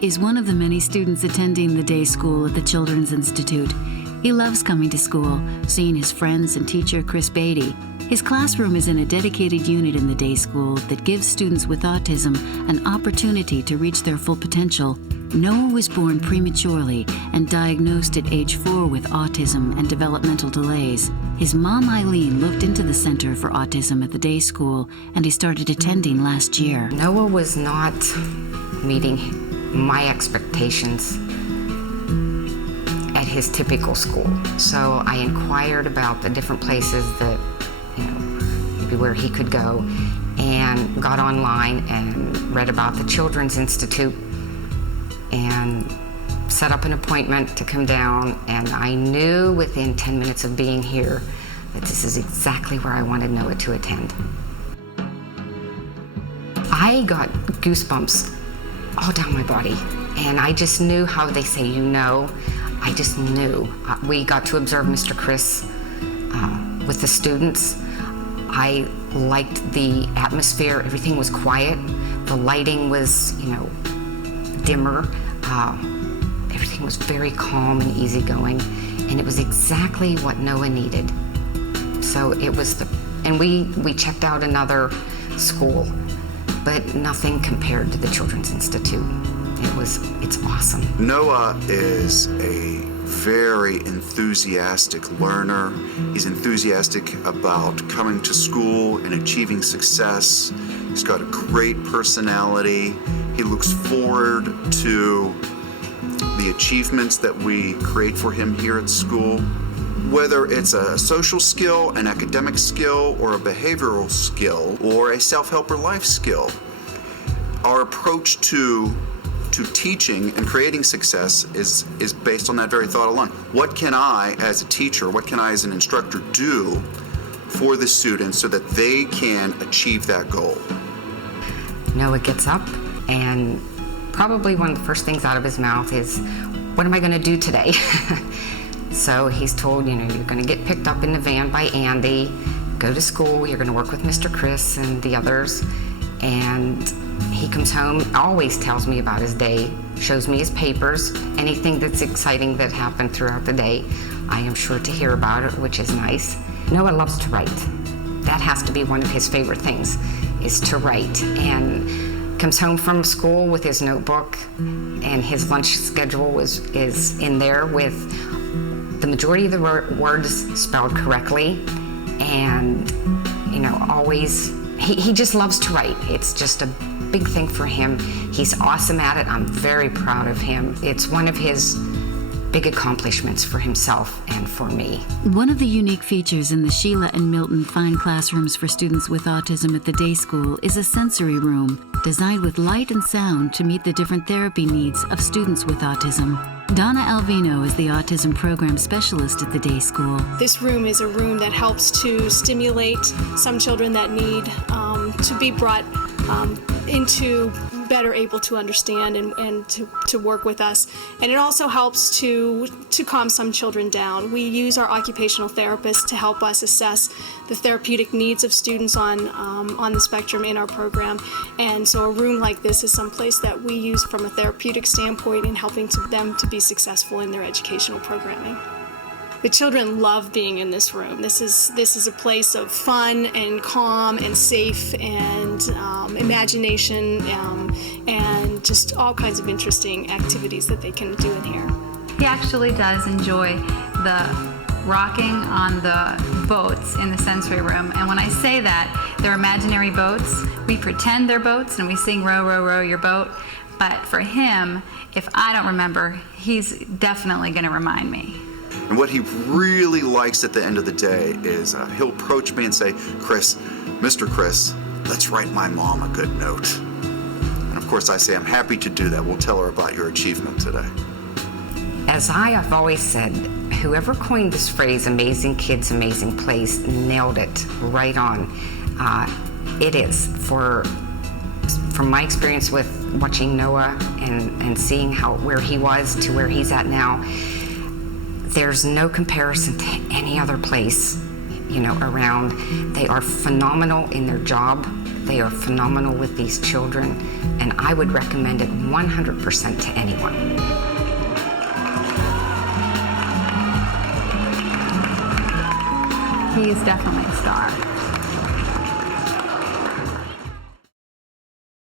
is one of the many students attending the day school at the Children's Institute. He loves coming to school, seeing his friends and teacher, Chris Beatty. His classroom is in a dedicated unit in the day school that gives students with autism an opportunity to reach their full potential. Noah was born prematurely and diagnosed at age 4 with autism and developmental delays. His mom, Eileen, looked into the Center for Autism at the day school, and he started attending last year. Noah was not meeting my expectations at his typical school. So I inquired about the different places that, maybe where he could go, and got online and read about the Children's Institute and set up an appointment to come down, and I knew within 10 minutes of being here that this is exactly where I wanted Noah to attend. I got goosebumps all down my body, and I just knew how they say I just knew. We got to observe Mr. Chris with the students. I liked the atmosphere. Everything was quiet. The lighting was, dimmer. Everything was very calm and easygoing, and it was exactly what Noah needed. So it was and we checked out another school, but nothing compared to the Children's Institute. It's awesome. Noah is a very enthusiastic learner. He's enthusiastic about coming to school and achieving success. He's got a great personality. He looks forward to the achievements that we create for him here at school. Whether it's a social skill, an academic skill, or a behavioral skill, or a self-help or life skill, our approach to teaching and creating success is based on that very thought alone. What can I, as a teacher, what can I as an instructor do for the students so that they can achieve that goal? Noah gets up, and probably one of the first things out of his mouth is, what am I going to do today? So he's told, you're going to get picked up in the van by Andy, go to school, you're going to work with Mr. Chris and the others, and he comes home, always tells me about his day, shows me his papers, anything that's exciting that happened throughout the day, I am sure to hear about it, which is nice. Noah loves to write. That has to be one of his favorite things, is to write. And comes home from school with his notebook, and his lunch schedule is in there with the majority of the words spelled correctly, and always, he just loves to write. It's just a big thing for him. He's awesome at it. I'm very proud of him. It's one of his big accomplishments for himself and for me. One of the unique features in the Sheila and Milton Fine Classrooms for students with autism at the day school is a sensory room designed with light and sound to meet the different therapy needs of students with autism. Donna Alvino is the autism program specialist at the day school. This room is a room that helps to stimulate some children that need to be brought into better able to understand and to work with us. And it also helps to calm some children down. We use our occupational therapists to help us assess the therapeutic needs of students on the spectrum in our program. And so a room like this is someplace that we use from a therapeutic standpoint in helping them to be successful in their educational programming. The children love being in this room. This is a place of fun and calm and safe and imagination and just all kinds of interesting activities that they can do in here. He actually does enjoy the rocking on the boats in the sensory room. And when I say that, they're imaginary boats. We pretend they're boats and we sing row, row, row your boat. But for him, if I don't remember, he's definitely going to remind me. And what he really likes at the end of the day is he'll approach me and say, Mr. Chris, let's write my mom a good note. And of course I say, I'm happy to do that. We'll tell her about your achievement today. As I have always said, whoever coined this phrase, amazing kids, amazing place, nailed it right on. It is. From my experience with watching Noah and seeing where he was to where he's at now, there's no comparison to any other place around. They are phenomenal in their job. They are phenomenal with these children, and I would recommend it 100% to anyone. He is definitely a star.